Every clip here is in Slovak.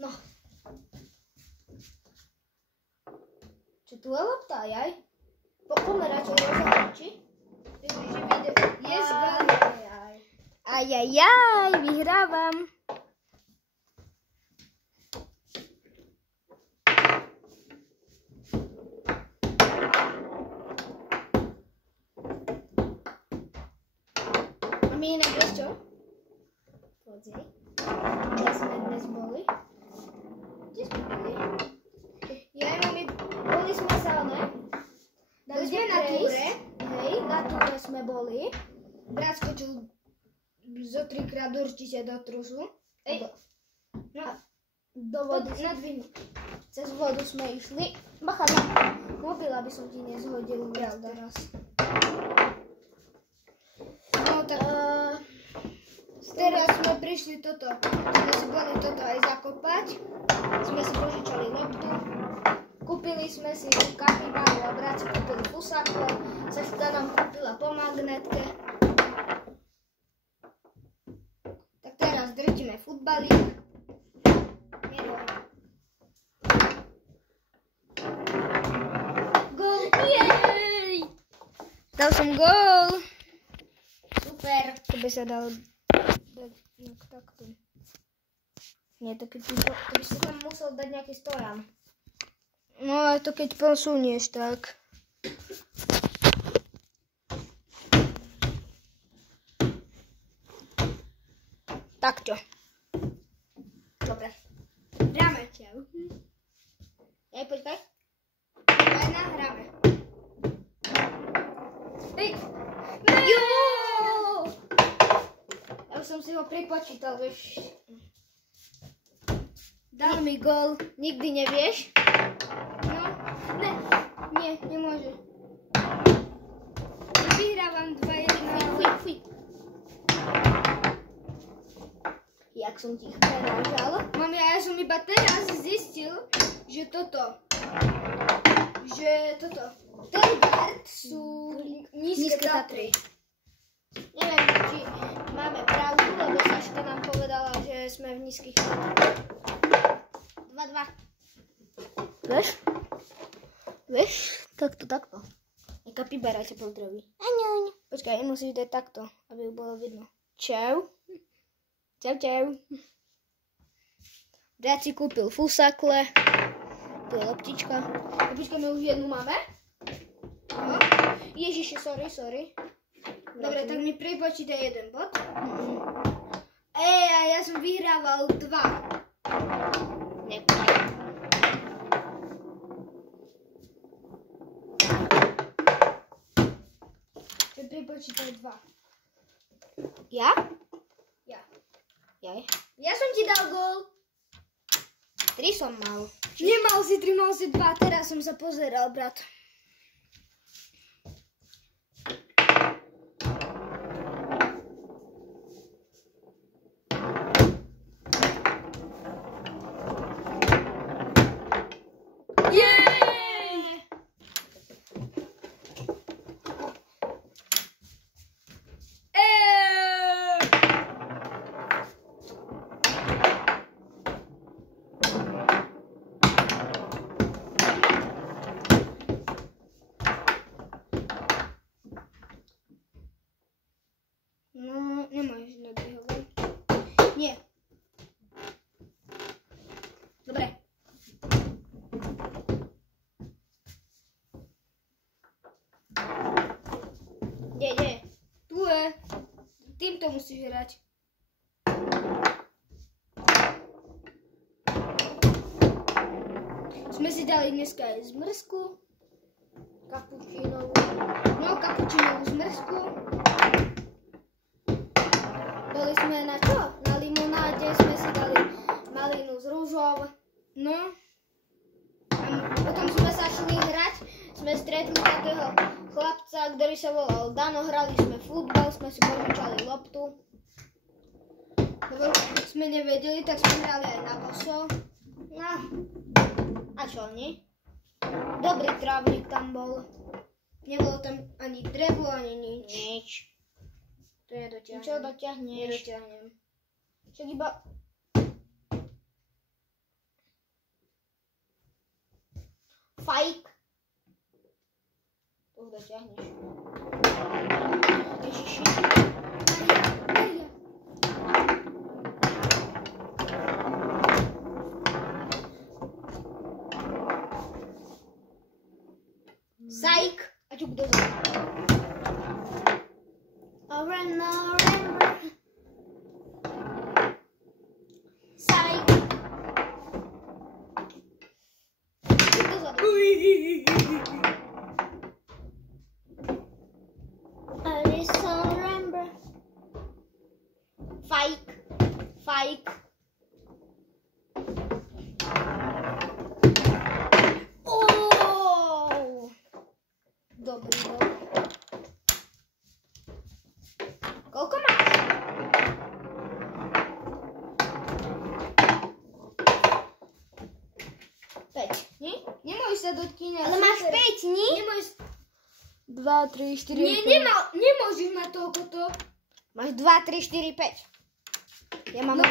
No. Čo tu je lopta, jaj? Poďme radšej rozhodnúť, či? Že vyjde... Yes, jaj. Ajajaj, vyhrávam. A my inak vieš čo? Pozri. Kde sme dnes boli? Kde sme boli? Jaj, mami, boli sme sa, ne? Dali sme na túre. Hej, na túre sme boli. Brat skočil zo 3-krát určite do trusu. Ej, no, do vody. Nadvihni. Cez vodu sme išli. Bacha, mobil, aby som ti nezhodil teraz. No tak, teraz sme prišli toto. Sme si boli toto aj zakopať. Sme si požičali loptu. Kúpili sme si kapibaru a brat si kúpili fusakle. Sestra nám kúpila po magnetke. Tak teraz držíme futbalík. Gól! Jej! Dal som gól! Super! To by sa dal dať takto. Nie, to keď by si tam musel dať nejaký stojan. No ale to keď posunieš tak. Takto. Dobre. Hráme. Čau. Ej, počkaj. Ďalej hráme. Hej. Jo! Ja už som si ho pripočítal, vieš. Dal mi gól. Nikdy nevieš. No. Ne. Nie, nemôže. Vyhrávam 2-1. Fuj. Jak som ti prerážal. Mami, a ja som iba teraz zistil, že Telgard sú nízke Tatry. Neviem, či máme pravdu, lebo Saška nám povedala, že sme v nízkych Tatrách. 2-2. Vieš? Takto. A kapibara ťa pozdraví. Aňoň. Počkaj, musíš dať takto, aby ju bolo vidno. Čau. Čau. Brat si kúpil fusakle. Tu je loptička. A počkaj, my už jednu máme? No. Ježiši, sorry. Dobre, tak mi pripočítaj jeden bod. Ej, a ja som vyhrával 2. Nepočkaj. Pripočítaj 2. Ja? Jaj. Ja som ti dal gól. 3 som mal. Nemal si 3, mal si 2. Teraz som sa pozeral, brat. No, nemáš nadvihovať. Nie. Dobre. Kde? Tu je. Týmto musíš hrať. Sme si dali dneska aj zmrzku. Kapučínovú. No, kapučínovú zmrzku. Boli sme na čo? Na limonáde sme si dali malinu z rúžou. No. A potom sme sa šli hrať. Sme stretli takého chlapca, ktorý sa volal Dano. Hrali sme futbal, sme si požičali loptu. Lebo sme nevedeli, tak sme hrali aj na boso. No. A čo, nie? Dobrý trávnik tam bol. Nebolo tam ani drevo, ani nič. To nedotiahnem. Čo dotiahneš? Nedotiahnem. Však iba... Fajk. To dotiahneš. Ježiši. Maria. Sajk. A ťuk dozadu. Remember. Sajk. Ťuk dozadu. Remember. Fajk. Dobrý bol. Koľko máš? 5, nie? Nemôžeš sa dotkýňať. Ale máš 5, nie? Nemôžeš... 2, 3, 4, nie, 5. Nemôžeš mať toľkoto. Máš 2, 3, 4, 5. Ja mám 4.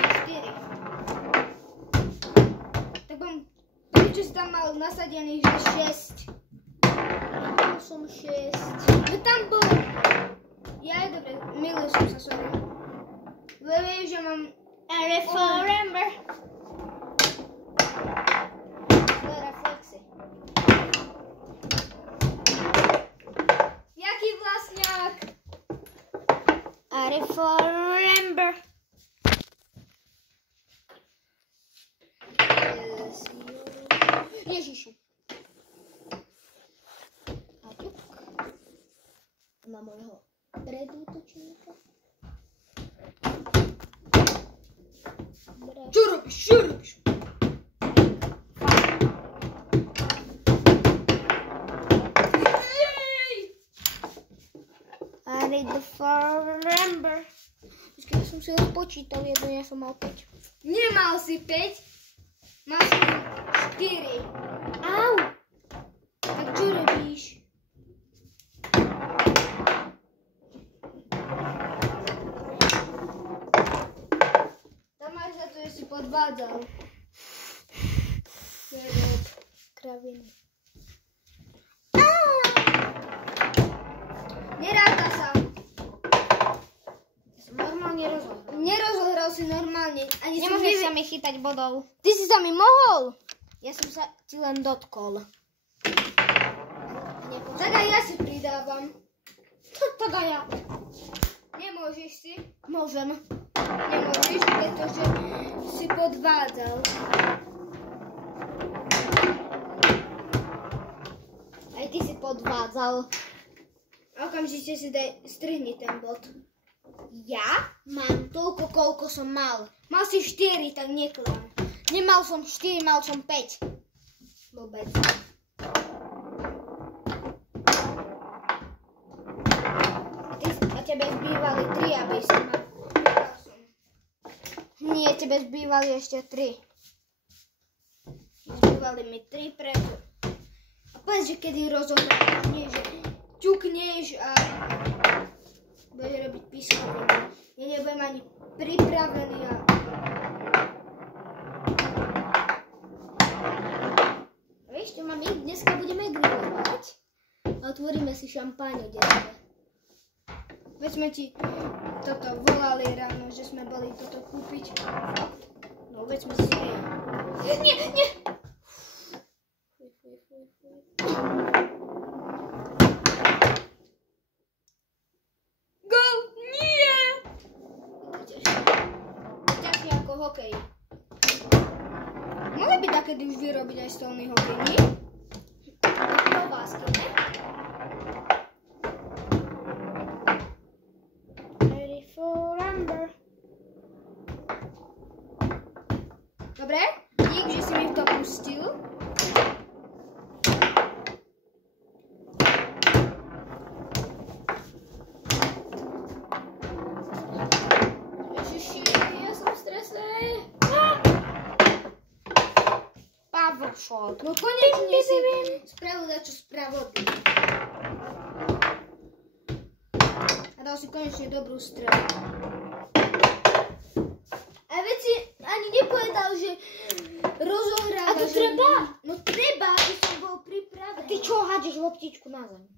Tak mám... Prečo si tam mal nasadený, že 6? Mal som 6. No tam bol... Ja, dobre, milil som sa, sorry. Vieš, že mám... Remember. Reflexy. Jaký vlastňák? Remember. Ježiši. A ťuk. Na môjho predútočníka. Čo robíš? Remember. Počkej, ja som si odpočítal jedno, ja som mal 5. Nemal si 5? Mal si 4. Au! Tak čo robíš? Tam máš za to, že si podvádzal. Kraviny. Neráta sa. Ja som normálne rozohral. Nerozohral si normálne. Nemôžeš sa mi chytať bodov. Ty si sa mi mohol. Ja som sa ti len dotkol. Tak aj ja si pridávam. Tak aj ja. Nemôžeš si? Môžem. Nemôžeš, pretože si podvádzal. Aj ty si podvádzal. Okamžite si strhni ten bod. Ja mám toľko, koľko som mal. Mal si 4, tak neklam. Nemal som 4, mal som 5. Vôbec. A tebe zbývali 3, aby si mal. Nie, tebe zbývali ešte 3. Zbývali mi 3 preto. A povedz, že kedy rozohrávaš, nie, že ťukneš a budeš robiť pískoviny. Ja nebudem ani pripravený a... Vieš, čo mami, dneska budeme grilovať. A otvoríme si šampáň dneska. Veď sme ti toto volali ráno, že sme boli toto kúpiť. No veď sme si... Nie! Hokej. Mohli by takedy už vyrobiť aj stolný hokej, nie? Do vásky, ne? Ready for number. Dobre? Dík, že si mi to pustil. No konečne si spravil dačo spravodlivé. A dal si konečne dobrú strelu. A veď si ani nepovedal, že rozohrávaš. A to treba? No treba, aby som bol pripravený. Ty čo hádžeš loptičku na zem?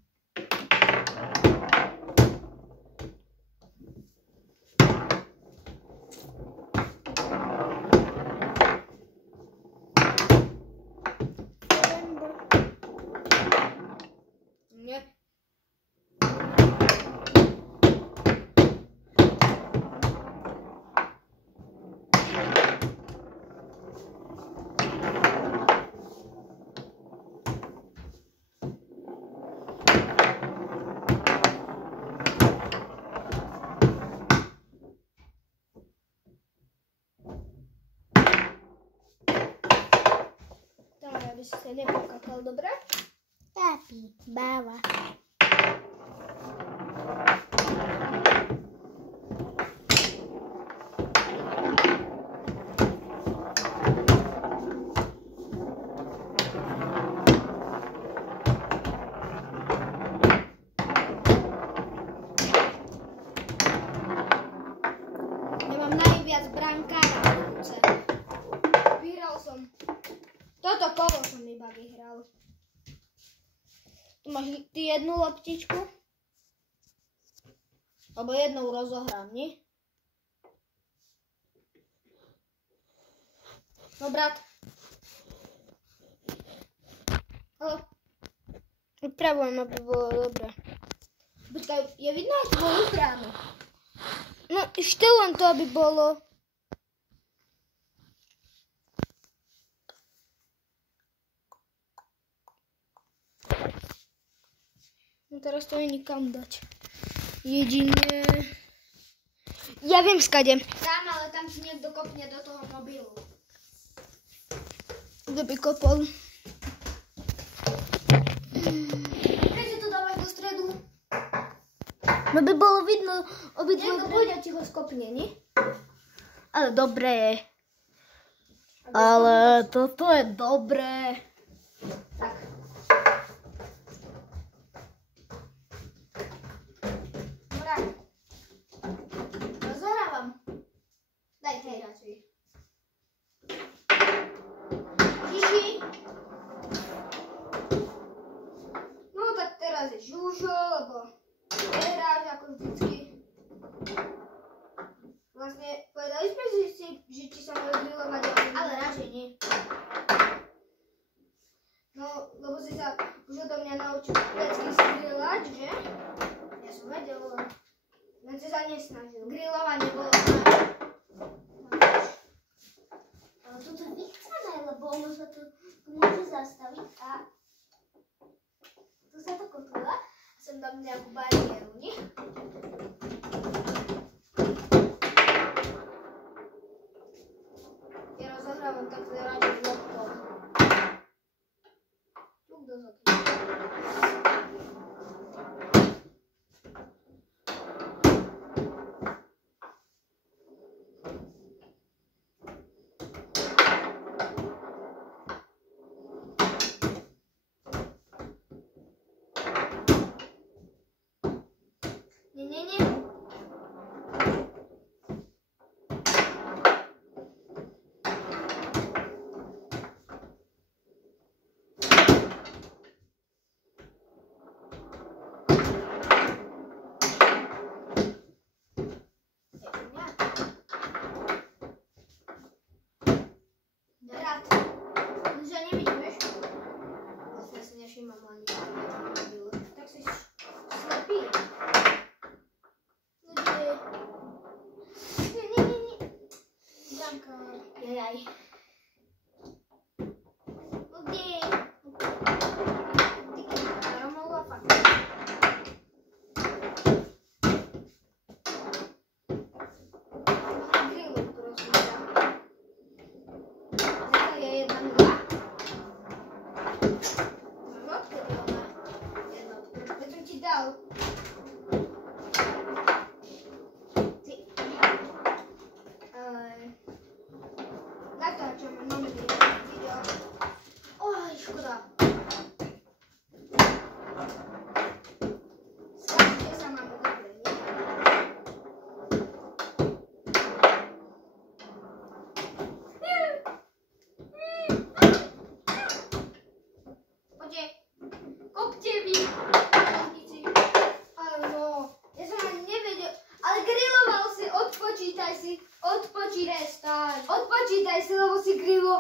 Nie. Aby si sa nepokakal, dobre? Papi, báva. Ja mám najviac brankára v ruce. Vyhral som. Toto kolo som iba vyhral. Tu máš ty jednu loptičku. Lebo jednou rozohrám, nie? No brat. Haló. Upravujem, aby bolo dobre. Počkaj, je vidno aj tvoju stranu? No ešte len to, aby bolo. No teraz to je nikam dať. Jedine... Ja viem skade. Tam, ale tam si niekto kopne do toho mobilu. Kto by kopol? Prečo to dávaš do stredu? No by bolo vidno obidve. Niekto príde ti ho skopne, nie? Ale dobré je. Ale toto je dobré. Tak. Dobre. Rozohrávam. Daj hej radšej. Žiži. No tak teraz je Žužo, lebo nehráš ako vždycky. Vlastne povedali sme si, že ti sa môže grilovať, ale radšej nie. No, lebo si sa už odo mňa naučil pecky si grilovať, že? Ja som vedel, len si sa nesnažil. Grilovanie bolo Ale toto nechceme, lebo ono sa tu môže zastaviť a tu sa to kotula a sem dám nejakú bariéru, nie? Ja rozohrávam takto radšej loptou. Tu kto zakýva? Nie.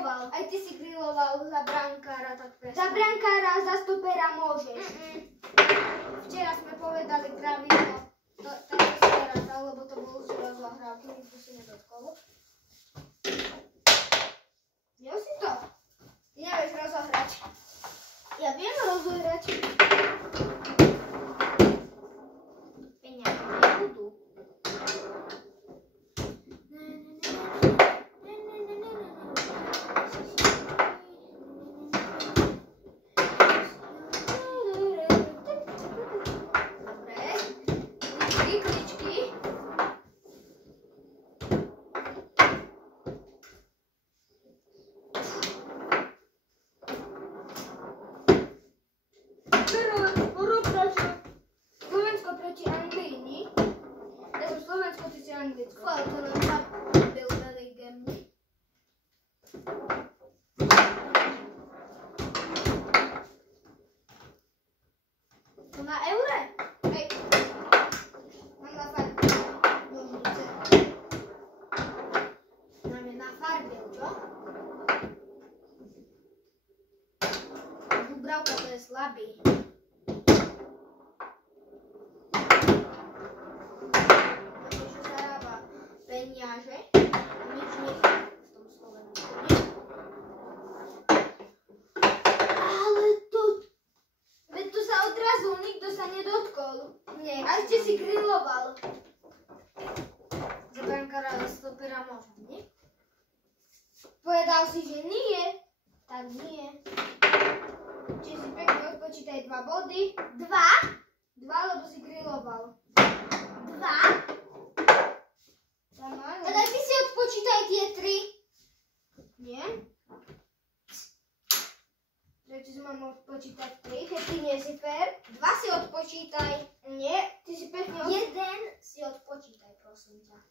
kryloval. Aj ty si kryloval za brankára, tak presne. Za brankára a za stopera môžeš. Včera sme povedali pravidlo, to si nerátal, lebo to bolo z rozohrávky, nikto si nedotkol. Videl si to? Ty nevieš rozohrať. Ja viem rozohrať. Peniaze nebudú. Slovensko proti Anglii. Ja som Slovensko, ty si Anglicko, ale to nám byl Bellingham. To na eure? Hej. Mám na farbe. Nožnice. Máme na farbe, čo? Dubravka to je slabý. Peniaze, nič nechá v tom Slovensku, nie? Ale to... Veď to sa odrazul, nikto sa nedotkol. Nie, a ešte si kryloval. Za brankára a stopera možno, nie? Povedal si, že nie, tak nie. Čiže si pekne odpočítaj 2 body. 2? 2, lebo si kryloval. 2? Tak aj ty si odpočítaj tie 3. Nie? Prečo si mám odpočítať 3, keď ty nie si fér? 2 si odpočítaj. Nie, ty si pekne 1 si odpočítaj, prosím ťa.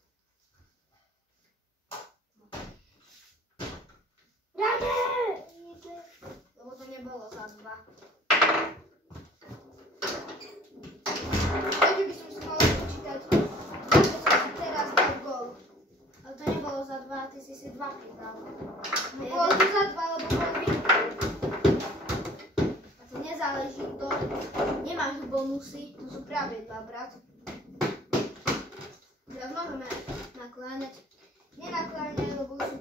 Rade! Lebo to nebolo za 2. Takže by som si mala odpočítať. Ale to nebolo za 2, ty si 2 pridal. Bolo to za 2, lebo bol vyhral. A to nezáleží to. Nemáš bonusy, to sú pravidlá, brat. Teraz môžeme nakláňať. Nenakláňať, lebo sú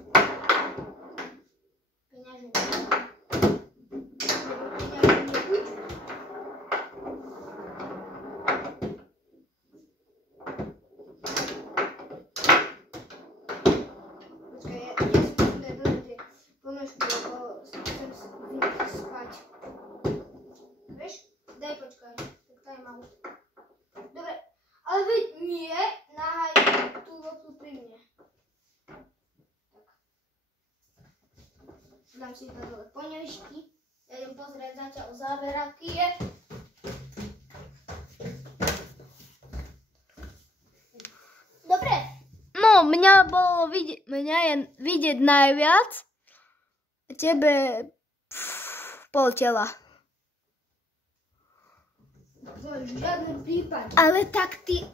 peňažné. Dám si to dole poňožky. Ja idem pozrieť zatiaľ záver, aký je. Dobre. No, mňa je vidieť najviac. Tebe pol tela. V žiadnym prípade. Ale tak ty...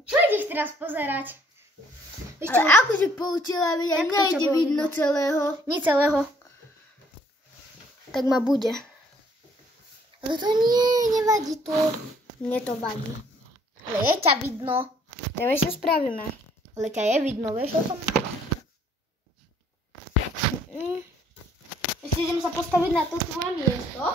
Čo ideš teraz pozerať? Ale akože pol tela, veď aj nejde vidno celého. Nie celého. Tak ma bude. Ale to nie, nevadí to. Mne to vadí. Ale je ťa vidno. To vieš, čo spravíme. Ale ťa je vidno, vieš o tom? Ešte idem sa postaviť na to tvoje miesto.